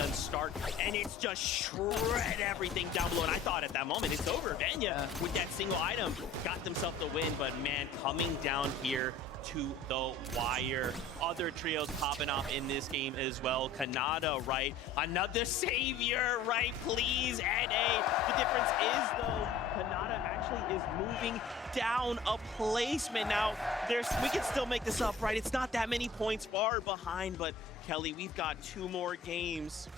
shotgun start, and it's just shred everything down below. And I thought at that moment, it's over. Vanya, with that single item, got themselves the win. But man, coming down here to the wire. Other trios popping off in this game as well. Kanata, right? Another savior, right? Please, NA. The difference is, though, Kanata actually is moving down a placement. Now, we can still make this up, right? It's not that many points far behind, but Kelly, we've got 2 more games.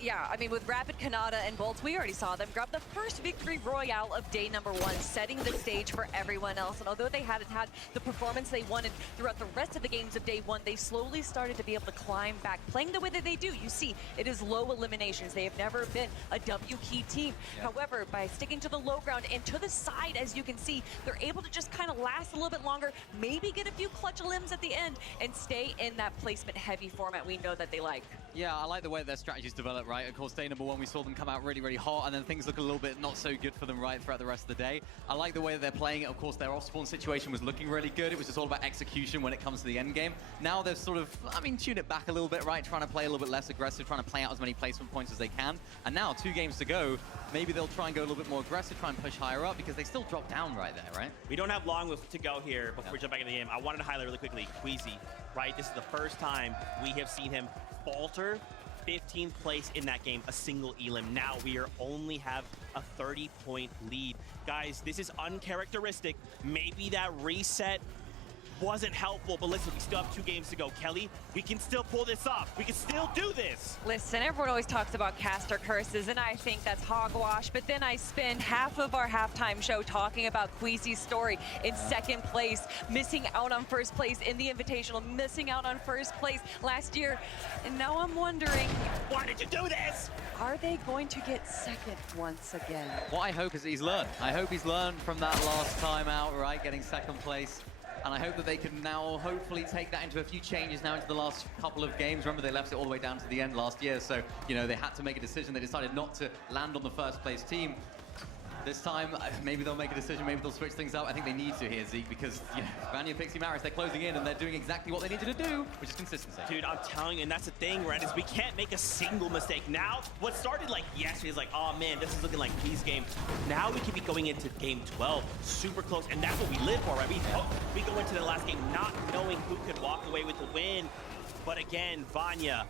Yeah, I mean, with Rapid, Kanata, and Bolts, we already saw them grab the first victory royale of day number 1, setting the stage for everyone else. And although they hadn't had the performance they wanted throughout the rest of the games of day 1, they slowly started to be able to climb back, playing the way that they do. You see, it is low eliminations. They have never been a W key team. Yeah. However, by sticking to the low ground and to the side, as you can see, they're able to just kind of last a little bit longer, maybe get a few clutch limbs at the end, and stay in that placement-heavy format we know that they like. Yeah, I like the way their strategies develop, right? Of course, day number 1, we saw them come out really, really hot, and then things look a little bit not so good for them, right, throughout the rest of the day. I like the way that they're playing it. Of course, their off-spawn situation was looking really good. It was just all about execution when it comes to the end game. Now they've sort of, tuned it back a little bit, right? Trying to play a little bit less aggressive, trying to play out as many placement points as they can. And now, 2 games to go, maybe they'll try and go a little bit more aggressive, try and push higher up, because they still drop down right there, right? We don't have long to go here before we jump back in the game. I wanted to highlight really quickly, Queasy, right? This is the first time we have seen him falter 15th place in that game, a single elim. Now we only have a 30-point lead. Guys, this is uncharacteristic. Maybe that reset wasn't helpful, but listen, we still have 2 games to go. Kelly, we can still pull this off. We can still do this. Listen, everyone always talks about caster curses, and I think that's hogwash, but then I spend half of our halftime show talking about Queasy's story in 2nd place, missing out on 1st place in the Invitational, missing out on 1st place last year, and now I'm wondering, why did you do this? Are they going to get 2nd once again? What I hope is he's learned. I hope he's learned from that last time out, right, getting 2nd place. And I hope that they can now hopefully take that into a few changes now into the last couple of games. Remember, they left it all the way down to the end last year. So, they had to make a decision. They decided not to land on the 1st place team. This time, maybe they'll make a decision, maybe they'll switch things up. I think they need to here, Zeke, because Vanya, Pixie, Maris, they're closing in and they're doing exactly what they needed to do, which is consistency. Dude, I'm telling you, and that's the thing, right, is we can't make a single mistake. Now, what started like yesterday is like, oh man, this is looking like P's game. Now we could be going into game 12, super close, and that's what we live for, right? We go into the last game not knowing who could walk away with the win. But again, Vanya,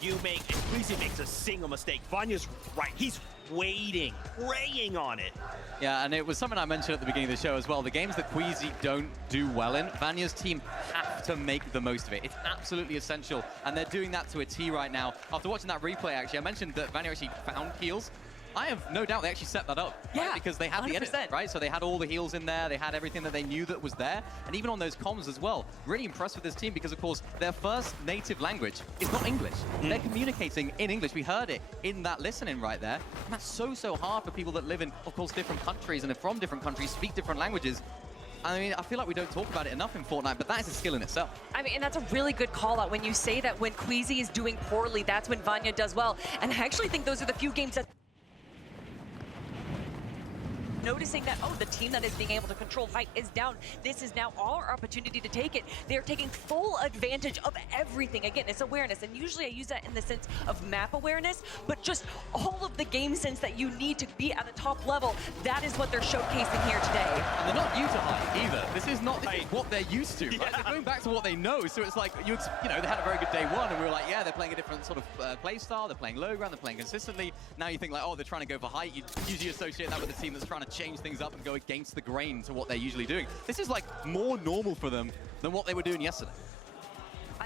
Queasy makes a single mistake. Vanya's right, he's waiting, praying on it. Yeah, and it was something I mentioned at the beginning of the show as well. The games that Queasy don't do well in, Vanya's team have to make the most of it. It's absolutely essential, and they're doing that to a T right now. After watching that replay, actually, I mentioned that Vanya actually found heals. I have no doubt they actually set that up, right? Because they had 100%. The edit, right? So they had all the heals in there, they had everything that they knew that was there, and even on those comms as well. Really impressed with this team because, of course, their first native language is not English. They're communicating in English. We heard it in that listening right there. And that's so hard for people that live in, of course, different countries and are from different countries, speak different languages. I mean, I feel like we don't talk about it enough in Fortnite, but that is a skill in itself. I mean, and that's a really good call out when you say that when Queasy is doing poorly, that's when Vanya does well. And I actually think those are the few games that noticing that, oh, the team that is being able to control height is down. This is now our opportunity to take it. They're taking full advantage of everything. Again, it's awareness, and usually I use that in the sense of map awareness, but just all of the game sense that you need to be at the top level. That is what they're showcasing here today. And they're not new to height either. This is what they're used to, right? They're going back to what they know. So it's like, they had a very good day 1, and we were like, yeah, they're playing a different sort of play style. They're playing low ground, they're playing consistently. Now you think like, oh, they're trying to go for height. You usually associate that with a team that's trying to change things up and go against the grain to what they're usually doing. This is like more normal for them than what they were doing yesterday.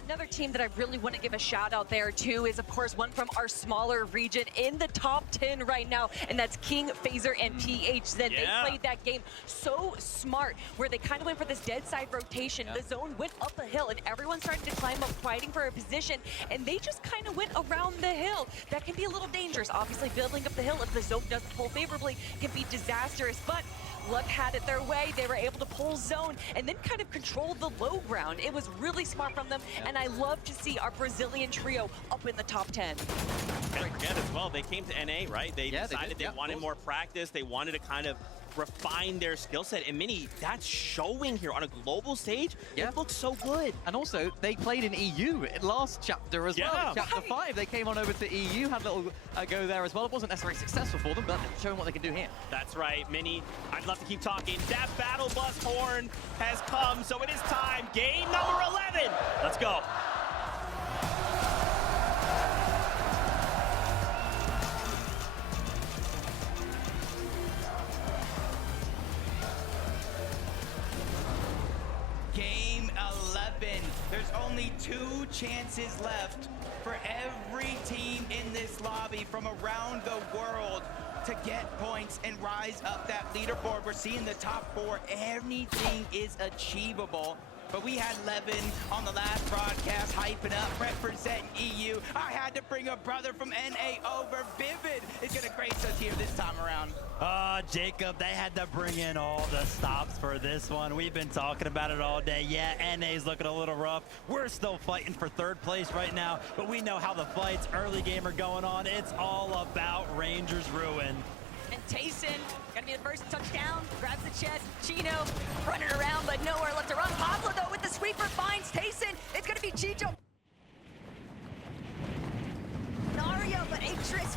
Another team that I really want to give a shout out there too is, of course, one from our smaller region in the top 10 right now, and that's King, Phaser, and PH. Then they played that game so smart, where they kind of went for this dead side rotation. The zone went up a hill, and everyone started to climb up, fighting for a position, and they just kind of went around the hill. That can be a little dangerous. Obviously, building up the hill, if the zone doesn't pull favorably, can be disastrous, but luck had it their way. They were able to pull zone and then kind of control the low ground. It was really smart from them, and I love to see our Brazilian trio up in the top 10. And forget as well, they came to NA, right? They decided they wanted more practice. They wanted to kind of refine their skill set. And Mini, that's showing here on a global stage. Yeah. It looks so good. And also, they played in EU last chapter as well. Chapter 5, they came on over to EU, had a little go there as well. It wasn't necessarily successful for them, but showing what they can do here. That's right, Mini. I'd love to keep talking. That battle bus horn has come, so it is time. Game number 11. Let's go. Game 11. There's only 2 chances left for every team in this lobby from around the world to get points and rise up that leaderboard. We're seeing the top 4. Anything is achievable. But we had Levin on the last broadcast hyping up, representing EU. I had to bring a brother from NA over. Vivid is going to grace us here this time around. Jacob, they had to bring in all the stops for this one. We've been talking about it all day. Yeah, NA's looking a little rough. We're still fighting for 3rd place right now, but we know how the fights early game are going on. It's all about Rangers ruin. And Tayson gonna be the first touchdown, grabs the chest. Chino running around, but nowhere left to run. Pablo, though, with the sweeper finds Tayson. It's gonna be Chicho. Mario, but Atris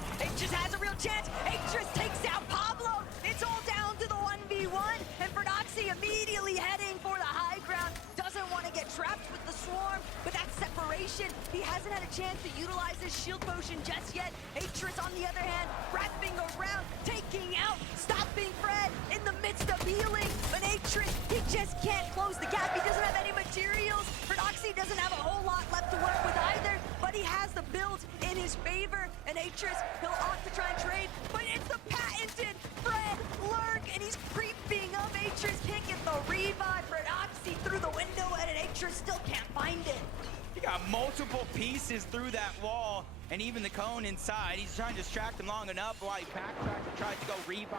has a real chance. Atris takes out Pablo. It's all down to the 1v1, and Ferdoxy immediately heading for the high ground. Doesn't want to get trapped with the swarm, but that separation, he hasn't had a chance to utilize his shield potion just yet. Atris, on the other hand, wrapping around, taking out, stopping Fred in the midst of healing. But Atris, he just can't close the gap. He doesn't have any materials. Ferdoxy doesn't have a whole lot left to work with either, but he has the build in his favor. And Atris, he'll opt to try and trade, but it's the patented Fred Lurk, and he's creeping up. Atris can't get the revive. Ferdoxy through the window, and Atris still can't find it. He got multiple pieces through that wall, and even the cone inside. He's trying to distract him long enough while he backtracks and tries to go revive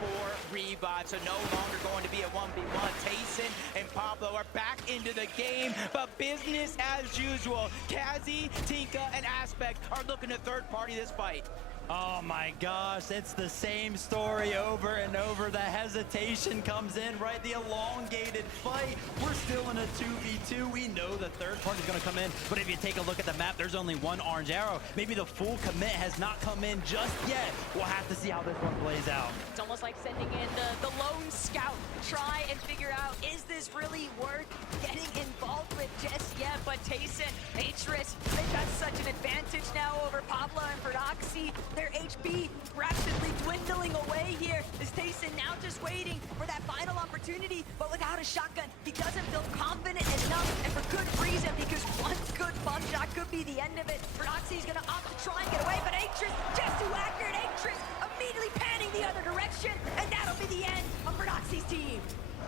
for revive. So no longer going to be a 1v1. Tayson and Pablo are back into the game, but business as usual. Kazi, Tinka, and Aspect are looking to third party this fight. Oh my gosh, it's the same story over and over. The hesitation comes in, right? The elongated fight. We're still in a 2v2. We know the third party's gonna come in, but if you take a look at the map, there's only one orange arrow. Maybe the full commit has not come in just yet. We'll have to see how this one plays out. It's almost like sending in the lone scout to try and figure out, is this really worth getting involved with just yet? But Tayson, Atris, they've got such an advantage now over Pablo and Ferdoxy. Their HP rapidly dwindling away here. Is Tayson now just waiting for that final opportunity, but without a shotgun, he doesn't feel confident enough, and for good reason, because one good bum shot could be the end of it. Ferdoxy's gonna opt to try and get away, but Atris just too accurate. Atris immediately panning the other direction, and that'll be the end of Ferdoxy's team.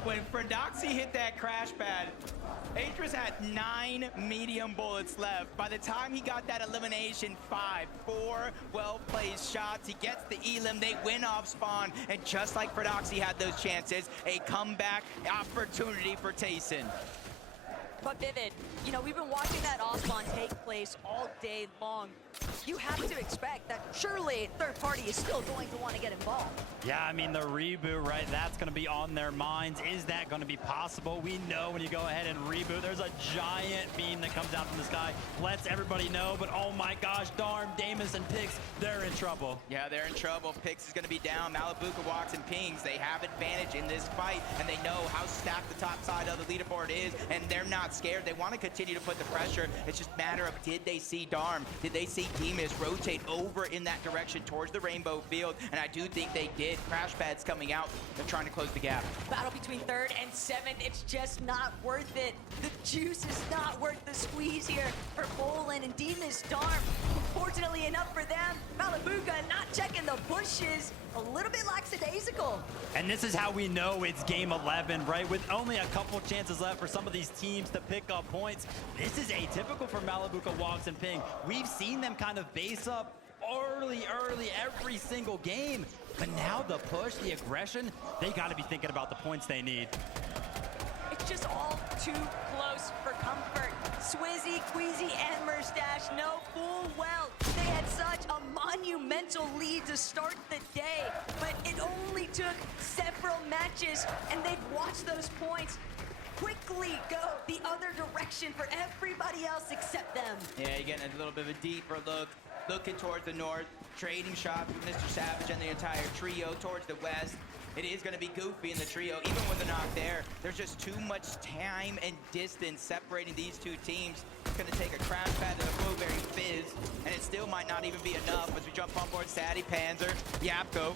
When Ferdoxy hit that crash pad, Atris had 9 medium bullets left. By the time he got that elimination, 4 well-placed shots. He gets the elim, they win off spawn, and just like Ferdoxy had those chances, a comeback opportunity for Tayson. But Vivid, you know, we've been watching that off-spawn take place all day long. You have to expect that surely third party is still going to want to get involved. Yeah, I mean, the reboot, right? That's going to be on their minds. Is that going to be possible? We know when you go ahead and reboot, there's a giant beam that comes down from the sky. Lets everybody know, but oh my gosh, Darm, Damus, and Pix, they're in trouble. Yeah, they're in trouble. Pix is going to be down. Malabuka walks and pings. They have advantage in this fight, and they know how stacked the top side of the leaderboard is, and they're not scared. They want to continue to put the pressure. It's just a matter of, did they see Darm? Did they see Demus rotate over in that direction towards the rainbow field? And I do think they did. Crash pads coming out. They're trying to close the gap. Battle between 3rd and 7th, it's just not worth it. The juice is not worth the squeeze here for Bolin and Demus. Darm, fortunately enough for them, Malabuka not checking the bushes. A little bit lackadaisical. And this is how we know it's game 11, right? With only a couple chances left for some of these teams to pick up points. This is atypical for Malabuka, Walks, and Ping. We've seen them kind of base up early every single game. But now the push, the aggression, they got to be thinking about the points they need. It's just all too close for comfort. Swizzy, Queasy, and Murstache know full well they had such a monumental monumental lead to start the day, but it only took several matches, and they've watched those points quickly go the other direction for everybody else except them. Yeah, you're getting a little bit of a deeper look, looking towards the north, trading shots with Mr. Savage and the entire trio towards the west. It is going to be goofy in the trio, even with the knock there. There's just too much time and distance separating these two teams. It's going to take a crash pad and a blueberry fizz, and it still might not even be enough as we jump on board Sadie, Panzer, Yapko.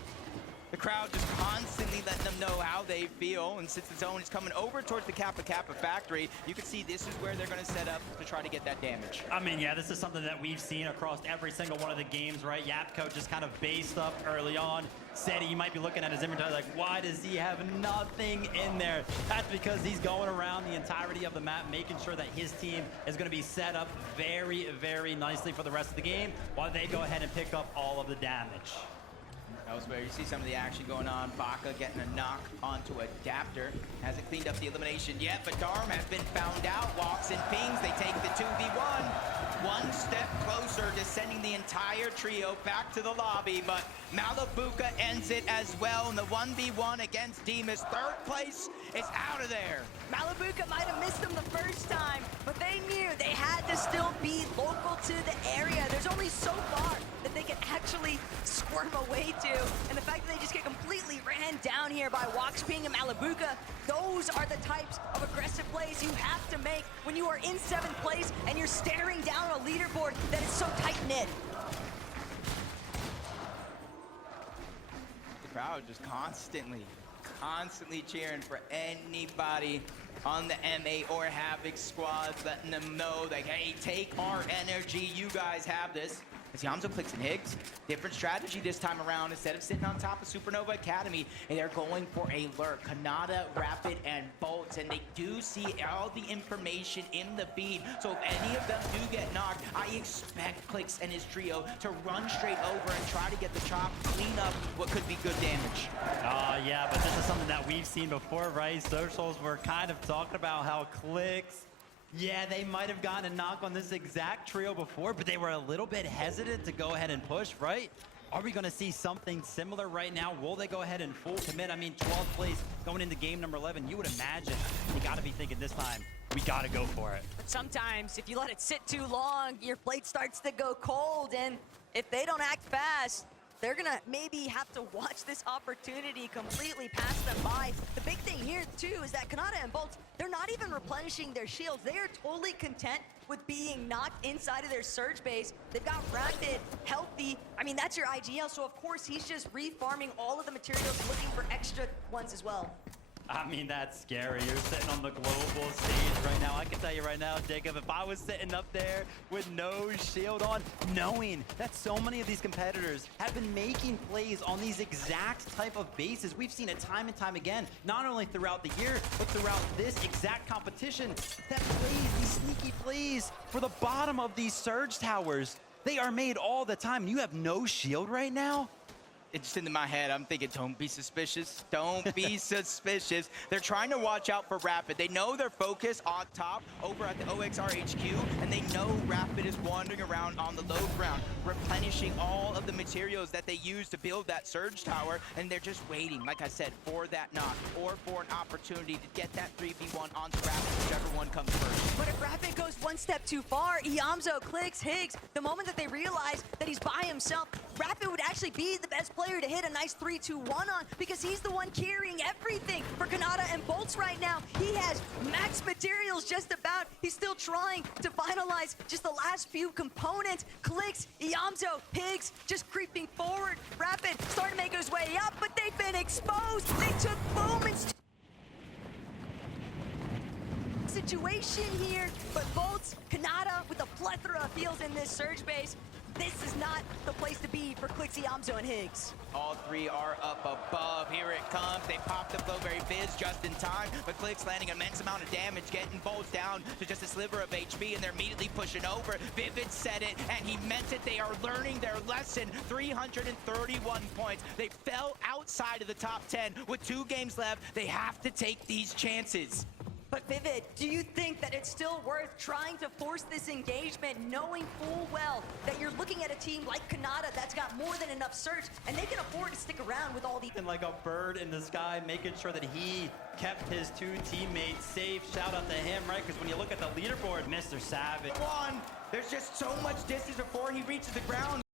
The crowd just constantly letting them know how they feel, and since the zone is coming over towards the Kappa Kappa factory, you can see this is where they're going to set up to try to get that damage. I mean, yeah, this is something that we've seen across every single one of the games, right? Yapko just kind of based up early on. Sadie, you might be looking at his inventory like, why does he have nothing in there? That's because he's going around the entirety of the map, making sure that his team is going to be set up very, very nicely for the rest of the game, while they go ahead and pick up all of the damage. Elsewhere, you see some of the action going on. Baka getting a knock onto Adapter. Hasn't cleaned up the elimination yet, but Darm has been found out. Walks and pings. They take the 2v1. One step closer to sending the entire trio back to the lobby, but Malabuka ends it as well in the 1v1 against Demas. Third place is out of there. Malabuka might have missed them the first time, but they knew they had to still be local to the area. There's only so far that they can actually squirm away to, and the fact that they just get completely ran down here by Walks, Ping, and Malabuka, those are the types of aggressive plays you have to make when you are in 7th place and you're staring down a leaderboard that is so tight-knit. The crowd just constantly cheering for anybody on the MA or Havoc squads, letting them know that, hey, take our energy, you guys have this. As Yamzo clicks and Higgs, different strategy this time around. Instead of sitting on top of Supernova Academy, and they're going for a lurk. Kanata, Rapid, and Bolts, and they do see all the information in the feed. So if any of them do get knocked, I expect Clicks and his trio to run straight over and try to get the chop, clean up what could be good damage. Yeah, but this is something that we've seen before, right? Socials were kind of talking about how Clicks, yeah, they might have gotten a knock on this exact trio before, but they were a little bit hesitant to go ahead and push, right? Are we going to see something similar right now? Will they go ahead and full commit? I mean, 12th place going into game number 11. You would imagine you got to be thinking this time, we got to go for it. But sometimes, if you let it sit too long, your plate starts to go cold, and if they don't act fast, they're gonna maybe have to watch this opportunity completely pass them by. The big thing here, too, is that Kanata and Bolts, they're not even replenishing their shields. They are totally content with being knocked inside of their surge base. They've got Rapid, healthy. I mean, that's your IGL, so of course he's just refarming all of the materials, looking for extra ones as well. I mean, that's scary. You're sitting on the global stage right now. I can tell you right now, Jacob, if I was sitting up there with no shield on, knowing that so many of these competitors have been making plays on these exact type of bases. We've seen it time and time again, not only throughout the year, but throughout this exact competition. That plays, these sneaky plays for the bottom of these surge towers, they are made all the time. You have no shield right now? It's just into my head. I'm thinking, don't be suspicious. Don't be suspicious. They're trying to watch out for Rapid. They know they're focused on top over at the OXR HQ, and they know Rapid is wandering around on the low ground, replenishing all of the materials that they use to build that surge tower, and they're just waiting, like I said, for that knock or for an opportunity to get that 3v1 onto Rapid, whichever one comes first. But if Rapid goes one step too far, Iamzo, Clicks, Higgs, the moment that they realize that he's by himself, Rapid would actually be the best player to hit a nice 3-2-1 on, because he's the one carrying everything for Kanata and Bolts right now. He has max materials just about. He's still trying to finalize just the last few components. Clicks, Iamzo, Higgs just creeping forward. Rapid starting to make his way up, but they've been exposed. They took moments. Situation here, but Bolts, Kanata with a plethora of heals in this surge base. This is not the place to be for Clicks, Iamzo, and Higgs. All three are up above. Here it comes. They pop the Flowberry Fizz just in time, but Clicks landing an immense amount of damage, getting Bolts down to just a sliver of HP, and they're immediately pushing over. Vivid said it, and he meant it. They are learning their lesson. 331 points. They fell outside of the top 10 with 2 games left. They have to take these chances. But Vivid, do you think that it's still worth trying to force this engagement, knowing full well that you're looking at a team like Kanata that's got more than enough search, and they can afford to stick around with all the... And like a bird in the sky, making sure that he kept his two teammates safe. Shout out to him, right? Because when you look at the leaderboard, Mr. Savage. There's just so much distance before he reaches the ground.